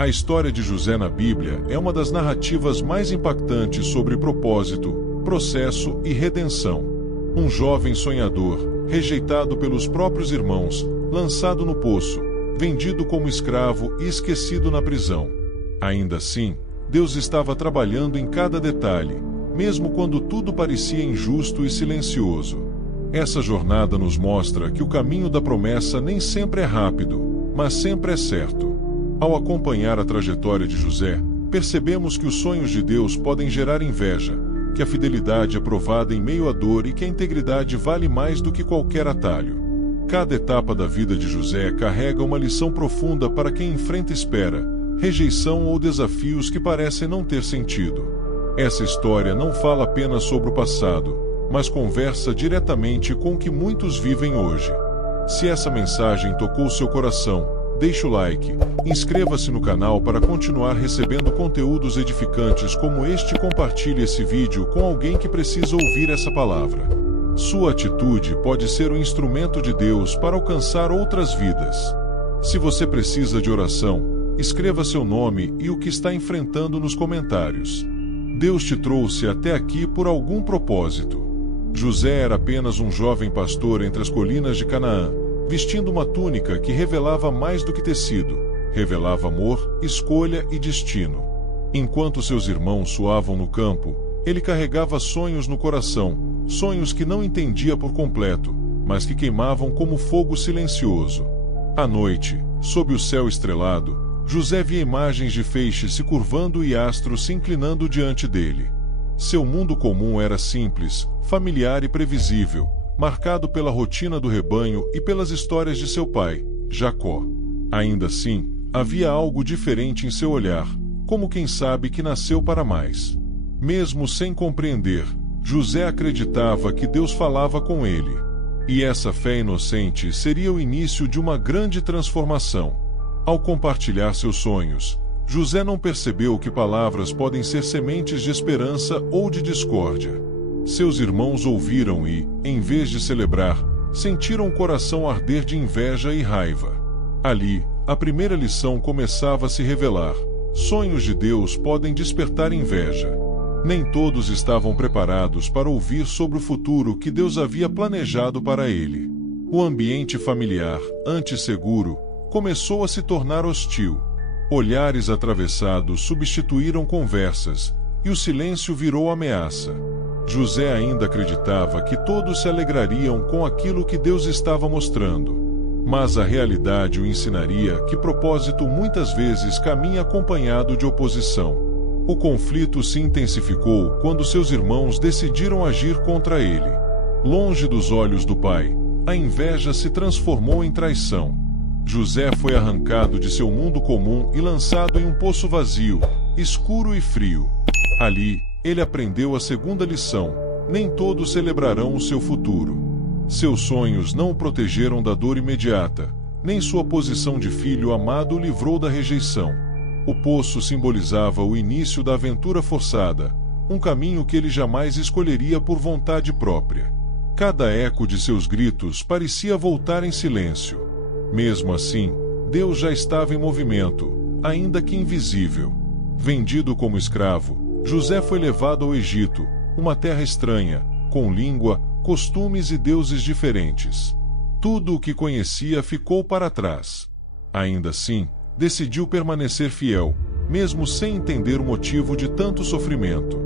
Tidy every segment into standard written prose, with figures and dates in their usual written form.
A história de José na Bíblia é uma das narrativas mais impactantes sobre propósito, processo e redenção. Um jovem sonhador, rejeitado pelos próprios irmãos, lançado no poço, vendido como escravo e esquecido na prisão. Ainda assim, Deus estava trabalhando em cada detalhe, mesmo quando tudo parecia injusto e silencioso. Essa jornada nos mostra que o caminho da promessa nem sempre é rápido, mas sempre é certo. Ao acompanhar a trajetória de José, percebemos que os sonhos de Deus podem gerar inveja, que a fidelidade é provada em meio à dor e que a integridade vale mais do que qualquer atalho. Cada etapa da vida de José carrega uma lição profunda para quem enfrenta espera, rejeição ou desafios que parecem não ter sentido. Essa história não fala apenas sobre o passado, mas conversa diretamente com o que muitos vivem hoje. Se essa mensagem tocou seu coração, deixe o like, inscreva-se no canal para continuar recebendo conteúdos edificantes como este e compartilhe esse vídeo com alguém que precisa ouvir essa palavra. Sua atitude pode ser um instrumento de Deus para alcançar outras vidas. Se você precisa de oração, escreva seu nome e o que está enfrentando nos comentários. Deus te trouxe até aqui por algum propósito. José era apenas um jovem pastor entre as colinas de Canaã, vestindo uma túnica que revelava mais do que tecido, revelava amor, escolha e destino. Enquanto seus irmãos suavam no campo, ele carregava sonhos no coração, sonhos que não entendia por completo, mas que queimavam como fogo silencioso. À noite, sob o céu estrelado, José via imagens de feixes se curvando e astros se inclinando diante dele. Seu mundo comum era simples, familiar e previsível, marcado pela rotina do rebanho e pelas histórias de seu pai, Jacó. Ainda assim, havia algo diferente em seu olhar, como quem sabe que nasceu para mais. Mesmo sem compreender, José acreditava que Deus falava com ele. E essa fé inocente seria o início de uma grande transformação. Ao compartilhar seus sonhos, José não percebeu que palavras podem ser sementes de esperança ou de discórdia. Seus irmãos ouviram e, em vez de celebrar, sentiram o coração arder de inveja e raiva. Ali, a primeira lição começava a se revelar. Sonhos de Deus podem despertar inveja. Nem todos estavam preparados para ouvir sobre o futuro que Deus havia planejado para ele. O ambiente familiar, antes seguro, começou a se tornar hostil. Olhares atravessados substituíram conversas, e o silêncio virou ameaça. José ainda acreditava que todos se alegrariam com aquilo que Deus estava mostrando. Mas a realidade o ensinaria que propósito muitas vezes caminha acompanhado de oposição. O conflito se intensificou quando seus irmãos decidiram agir contra ele. Longe dos olhos do pai, a inveja se transformou em traição. José foi arrancado de seu mundo comum e lançado em um poço vazio, escuro e frio. Ali, ele aprendeu a segunda lição: nem todos celebrarão o seu futuro. Seus sonhos não o protegeram da dor imediata, nem sua posição de filho amado o livrou da rejeição. O poço simbolizava o início da aventura forçada, um caminho que ele jamais escolheria por vontade própria. Cada eco de seus gritos parecia voltar em silêncio. Mesmo assim, Deus já estava em movimento, ainda que invisível. Vendido como escravo, José foi levado ao Egito, uma terra estranha, com língua, costumes e deuses diferentes. Tudo o que conhecia ficou para trás. Ainda assim, decidiu permanecer fiel, mesmo sem entender o motivo de tanto sofrimento.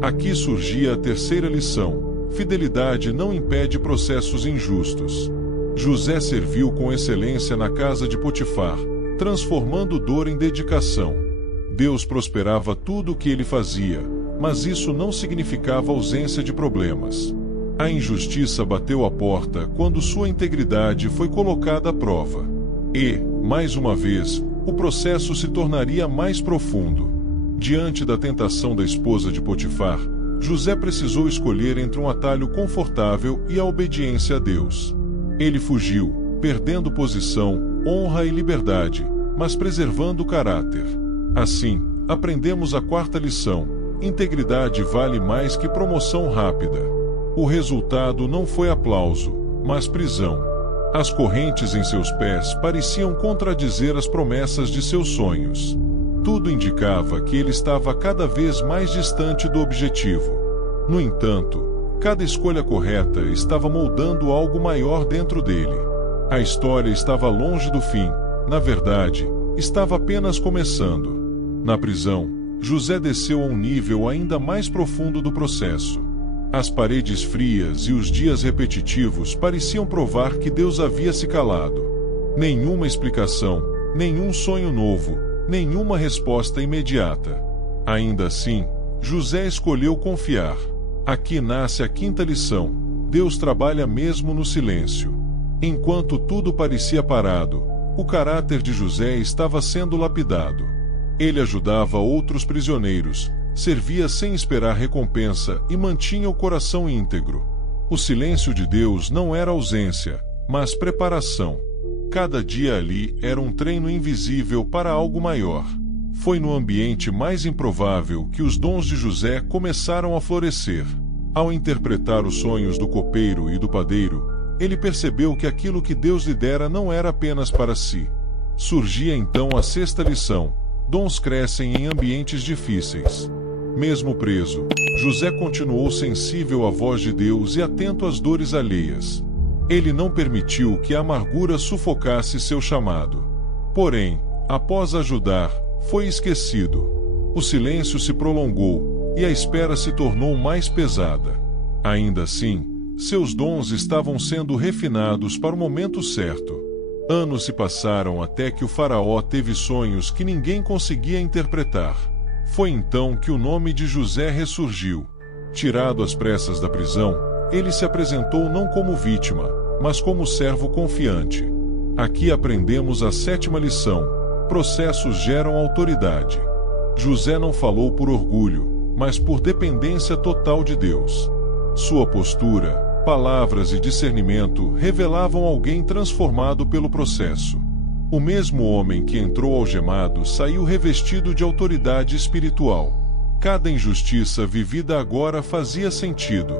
Aqui surgia a terceira lição: fidelidade não impede processos injustos. José serviu com excelência na casa de Potifar, transformando dor em dedicação. Deus prosperava tudo o que ele fazia, mas isso não significava ausência de problemas. A injustiça bateu à porta quando sua integridade foi colocada à prova. E, mais uma vez, o processo se tornaria mais profundo. Diante da tentação da esposa de Potifar, José precisou escolher entre um atalho confortável e a obediência a Deus. Ele fugiu, perdendo posição, honra e liberdade, mas preservando o caráter. Assim, aprendemos a quarta lição: integridade vale mais que promoção rápida. O resultado não foi aplauso, mas prisão. As correntes em seus pés pareciam contradizer as promessas de seus sonhos. Tudo indicava que ele estava cada vez mais distante do objetivo. No entanto, cada escolha correta estava moldando algo maior dentro dele. A história estava longe do fim, na verdade, estava apenas começando. Na prisão, José desceu a um nível ainda mais profundo do processo. As paredes frias e os dias repetitivos pareciam provar que Deus havia se calado. Nenhuma explicação, nenhum sonho novo, nenhuma resposta imediata. Ainda assim, José escolheu confiar. Aqui nasce a quinta lição: Deus trabalha mesmo no silêncio. Enquanto tudo parecia parado, o caráter de José estava sendo lapidado. Ele ajudava outros prisioneiros, servia sem esperar recompensa e mantinha o coração íntegro. O silêncio de Deus não era ausência, mas preparação. Cada dia ali era um treino invisível para algo maior. Foi no ambiente mais improvável que os dons de José começaram a florescer. Ao interpretar os sonhos do copeiro e do padeiro, ele percebeu que aquilo que Deus lhe dera não era apenas para si. Surgia então a sexta lição: dons crescem em ambientes difíceis. Mesmo preso, José continuou sensível à voz de Deus e atento às dores alheias. Ele não permitiu que a amargura sufocasse seu chamado. Porém, após ajudar, foi esquecido. O silêncio se prolongou, e a espera se tornou mais pesada. Ainda assim, seus dons estavam sendo refinados para o momento certo. Anos se passaram até que o faraó teve sonhos que ninguém conseguia interpretar. Foi então que o nome de José ressurgiu. Tirado às pressas da prisão, ele se apresentou não como vítima, mas como servo confiante. Aqui aprendemos a sétima lição: processos geram autoridade. José não falou por orgulho, mas por dependência total de Deus. Sua postura, palavras e discernimento revelavam alguém transformado pelo processo. O mesmo homem que entrou algemado saiu revestido de autoridade espiritual. Cada injustiça vivida agora fazia sentido.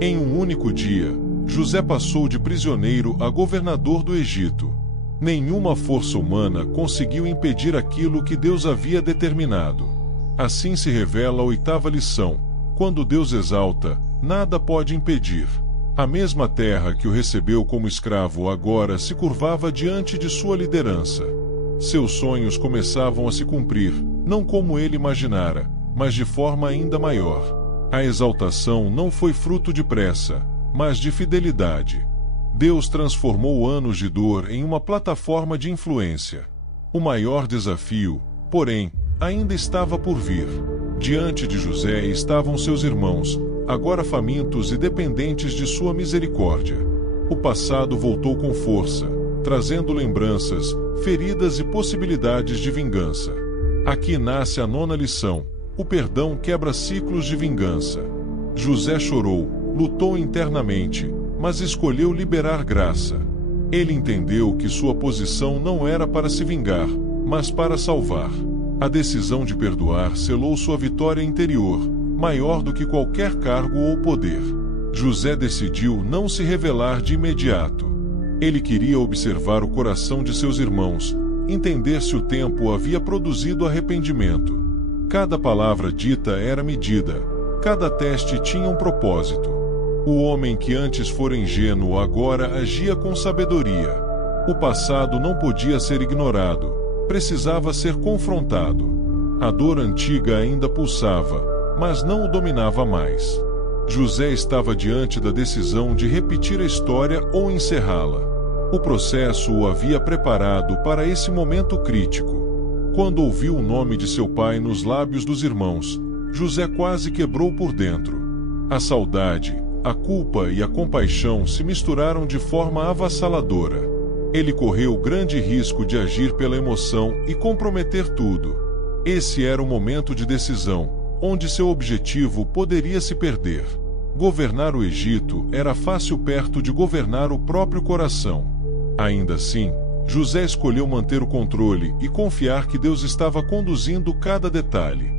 Em um único dia, José passou de prisioneiro a governador do Egito. Nenhuma força humana conseguiu impedir aquilo que Deus havia determinado. Assim se revela a oitava lição: quando Deus exalta, nada pode impedir. A mesma terra que o recebeu como escravo agora se curvava diante de sua liderança. Seus sonhos começavam a se cumprir, não como ele imaginara, mas de forma ainda maior. A exaltação não foi fruto de pressa, mas de fidelidade. Deus transformou anos de dor em uma plataforma de influência. O maior desafio, porém, ainda estava por vir. Diante de José estavam seus irmãos, agora famintos e dependentes de sua misericórdia. O passado voltou com força, trazendo lembranças, feridas e possibilidades de vingança. Aqui nasce a nona lição: o perdão quebra ciclos de vingança. José chorou, lutou internamente, mas escolheu liberar graça. Ele entendeu que sua posição não era para se vingar, mas para salvar. A decisão de perdoar selou sua vitória interior, maior do que qualquer cargo ou poder. José decidiu não se revelar de imediato. Ele queria observar o coração de seus irmãos, entender se o tempo havia produzido arrependimento. Cada palavra dita era medida, cada teste tinha um propósito. O homem que antes fora ingênuo agora agia com sabedoria. O passado não podia ser ignorado, precisava ser confrontado. A dor antiga ainda pulsava, mas não o dominava mais. José estava diante da decisão de repetir a história ou encerrá-la. O processo o havia preparado para esse momento crítico. Quando ouviu o nome de seu pai nos lábios dos irmãos, José quase quebrou por dentro. A saudade, a culpa e a compaixão se misturaram de forma avassaladora. Ele correu grande risco de agir pela emoção e comprometer tudo. Esse era o momento de decisão, onde seu objetivo poderia se perder. Governar o Egito era fácil perto de governar o próprio coração. Ainda assim, José escolheu manter o controle e confiar que Deus estava conduzindo cada detalhe.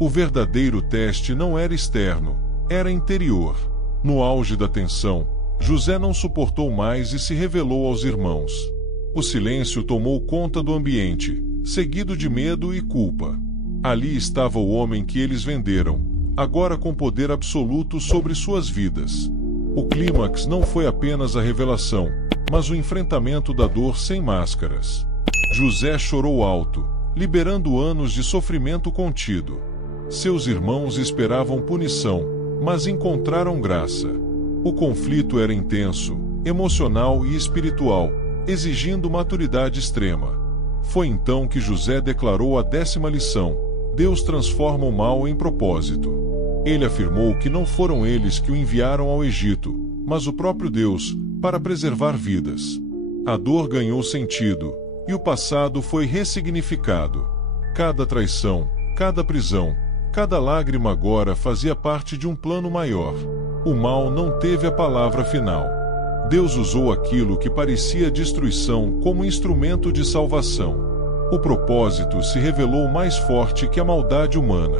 O verdadeiro teste não era externo, era interior. No auge da tensão, José não suportou mais e se revelou aos irmãos. O silêncio tomou conta do ambiente, seguido de medo e culpa. Ali estava o homem que eles venderam, agora com poder absoluto sobre suas vidas. O clímax não foi apenas a revelação, mas o enfrentamento da dor sem máscaras. José chorou alto, liberando anos de sofrimento contido. Seus irmãos esperavam punição, mas encontraram graça. O conflito era intenso, emocional e espiritual, exigindo maturidade extrema. Foi então que José declarou a 10ª lição: Deus transforma o mal em propósito. Ele afirmou que não foram eles que o enviaram ao Egito, mas o próprio Deus, para preservar vidas. A dor ganhou sentido, e o passado foi ressignificado. Cada traição, cada prisão, cada lágrima agora fazia parte de um plano maior. O mal não teve a palavra final. Deus usou aquilo que parecia destruição como instrumento de salvação. O propósito se revelou mais forte que a maldade humana.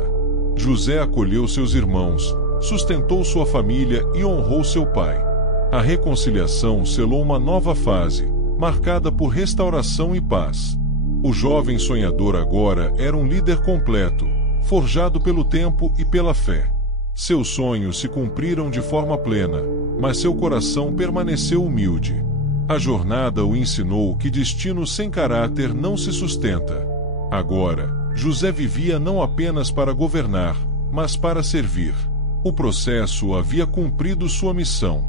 José acolheu seus irmãos, sustentou sua família e honrou seu pai. A reconciliação selou uma nova fase, marcada por restauração e paz. O jovem sonhador agora era um líder completo, forjado pelo tempo e pela fé. Seus sonhos se cumpriram de forma plena, mas seu coração permaneceu humilde. A jornada o ensinou que destino sem caráter não se sustenta. Agora, José vivia não apenas para governar, mas para servir. O processo havia cumprido sua missão.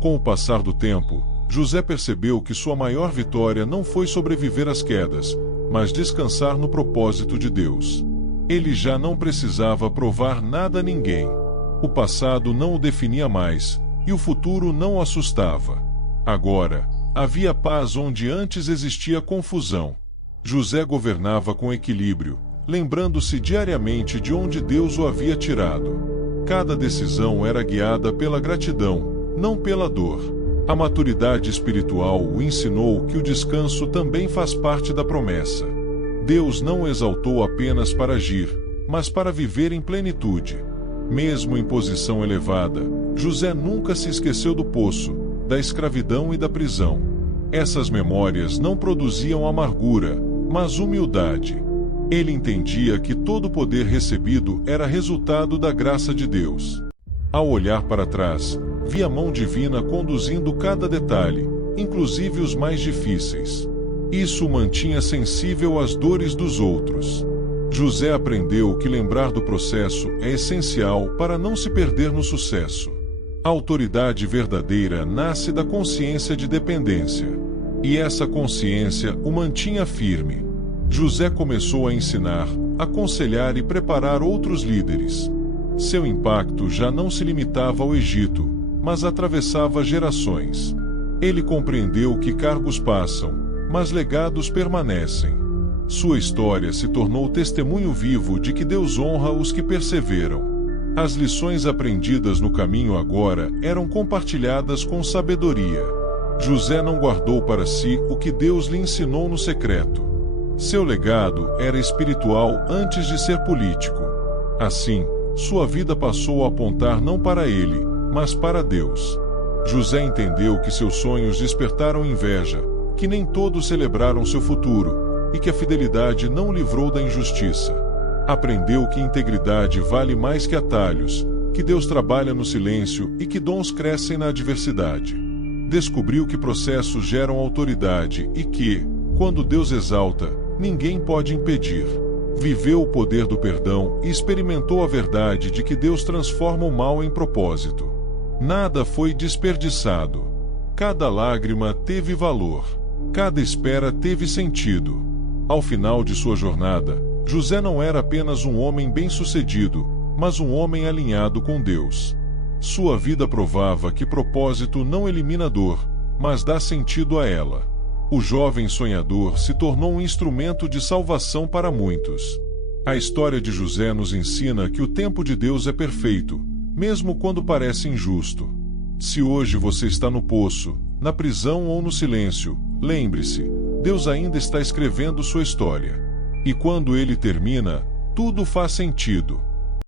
Com o passar do tempo, José percebeu que sua maior vitória não foi sobreviver às quedas, mas descansar no propósito de Deus. Ele já não precisava provar nada a ninguém. O passado não o definia mais, e o futuro não o assustava. Agora, havia paz onde antes existia confusão. José governava com equilíbrio, lembrando-se diariamente de onde Deus o havia tirado. Cada decisão era guiada pela gratidão, não pela dor. A maturidade espiritual o ensinou que o descanso também faz parte da promessa. Deus não o exaltou apenas para agir, mas para viver em plenitude. Mesmo em posição elevada, José nunca se esqueceu do poço, da escravidão e da prisão. Essas memórias não produziam amargura, mas humildade. Ele entendia que todo o poder recebido era resultado da graça de Deus. Ao olhar para trás, via a mão divina conduzindo cada detalhe, inclusive os mais difíceis. Isso o mantinha sensível às dores dos outros. José aprendeu que lembrar do processo é essencial para não se perder no sucesso. A autoridade verdadeira nasce da consciência de dependência. E essa consciência o mantinha firme. José começou a ensinar, aconselhar e preparar outros líderes. Seu impacto já não se limitava ao Egito, mas atravessava gerações. Ele compreendeu que cargos passam, mas legados permanecem. Sua história se tornou testemunho vivo de que Deus honra os que perseveram. As lições aprendidas no caminho agora eram compartilhadas com sabedoria. José não guardou para si o que Deus lhe ensinou no secreto. Seu legado era espiritual antes de ser político. Assim, sua vida passou a apontar não para ele, mas para Deus. José entendeu que seus sonhos despertaram inveja, que nem todos celebraram seu futuro, e que a fidelidade não o livrou da injustiça. Aprendeu que integridade vale mais que atalhos, que Deus trabalha no silêncio e que dons crescem na adversidade. Descobriu que processos geram autoridade e que, quando Deus exalta, ninguém pode impedir. Viveu o poder do perdão e experimentou a verdade de que Deus transforma o mal em propósito. Nada foi desperdiçado. Cada lágrima teve valor. Cada espera teve sentido. Ao final de sua jornada, José não era apenas um homem bem-sucedido, mas um homem alinhado com Deus. Sua vida provava que propósito não elimina dor, mas dá sentido a ela. O jovem sonhador se tornou um instrumento de salvação para muitos. A história de José nos ensina que o tempo de Deus é perfeito, mesmo quando parece injusto. Se hoje você está no poço, na prisão ou no silêncio, lembre-se, Deus ainda está escrevendo sua história. E quando ele termina, tudo faz sentido.